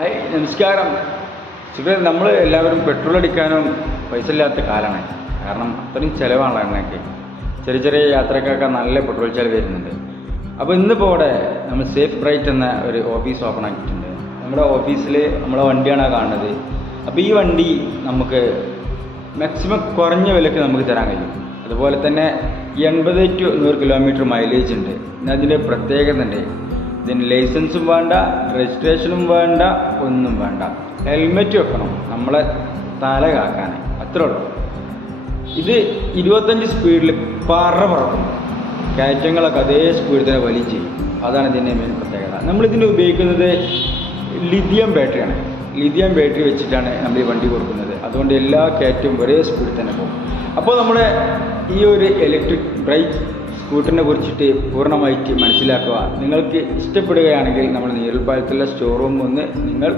Hi നമസ്കാരം. നമ്മൾ എല്ലാവരും പെട്രോൾ അടിക്കാനും പൈസ ഇല്ലാത്ത കാലമാണ്. കാരണം അത്രയും ചിലവാണല്ലോ എണ്ണയ്ക്ക്. ചെറിയ ചെറിയ യാത്രക്കൊക്കെ നല്ല പെട്രോൾ ചിലവ് വരുന്നുണ്ട്. അപ്പോൾ ഇന്നിപ്പോൾ ഇവിടെ നമ്മൾ സേഫ് ബ്രൈറ്റ് എന്ന ഒരു ഓഫീസ് ഓപ്പൺ ആക്കിയിട്ടുണ്ട്. നമ്മുടെ ഓഫീസിൽ നമ്മളെ വണ്ടിയാണ് കാണുന്നത്. അപ്പോൾ ഈ വണ്ടി നമുക്ക് മാക്സിമം കുറഞ്ഞ വിലയ്ക്ക് നമുക്ക് തരാൻ കഴിയും. അതുപോലെ തന്നെ 80 to 100 കിലോമീറ്റർ മൈലേജ് ഉണ്ട്. പിന്നെ അതിൻ്റെ പ്രത്യേകത ഉണ്ട്, ഇതിന് ലൈസൻസും വേണ്ട, രജിസ്ട്രേഷനും വേണ്ട, ഒന്നും വേണ്ട. ഹെൽമെറ്റ് വെക്കണം നമ്മളെ തല കാക്കാൻ, അത്രേ ഉള്ളൂ. ഇത് 25 സ്പീഡിൽ പറക്കും. കയറ്റങ്ങളൊക്കെ അതേ സ്പീഡിൽ തന്നെ വലിയ ചെയ്യും. അതാണ് ഇതിൻ്റെ മെയിൻ പ്രത്യേകത. നമ്മളിതിന് ഉപയോഗിക്കുന്നത് ലിഥിയം ബാറ്ററിയാണ്. ലിഥിയം ബാറ്ററി വെച്ചിട്ടാണ് നമ്മൾ ഈ വണ്ടി കൊടുക്കുന്നത്. അതുകൊണ്ട് എല്ലാ കയറ്റവും ഒരേ സ്പീഡിൽ തന്നെ പോകും. അപ്പോൾ നമ്മുടെ ഈ ഒരു ഇലക്ട്രിക് ബ്രൈറ്റ് സ്കൂട്ടറിനെ കുറിച്ചിട്ട് പൂർണ്ണമായിട്ട് മനസ്സിലാക്കുക. നിങ്ങൾക്ക് ഇഷ്ടപ്പെടുകയാണെങ്കിൽ നമ്മൾ നീരുൽപ്പാലത്തുള്ള സ്റ്റോറൂം നിങ്ങൾ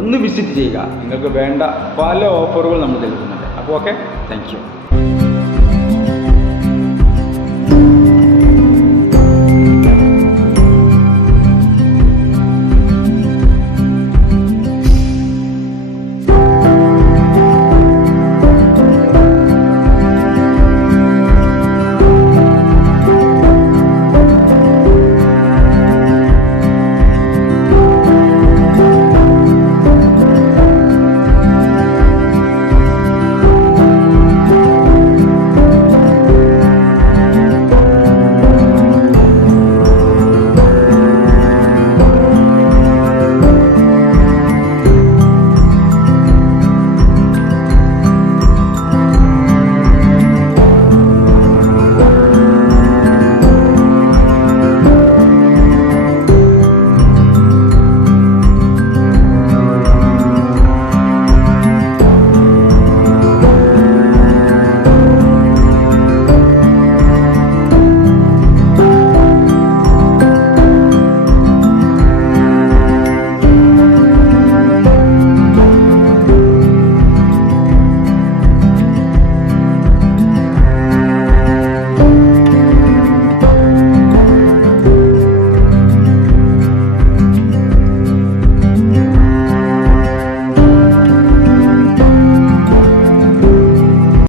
ഒന്ന് വിസിറ്റ് ചെയ്യുക. നിങ്ങൾക്ക് വേണ്ട പല ഓഫറുകൾ നമ്മൾ നൽകുന്നുണ്ട്. അപ്പോൾ ഓക്കെ, താങ്ക് യു.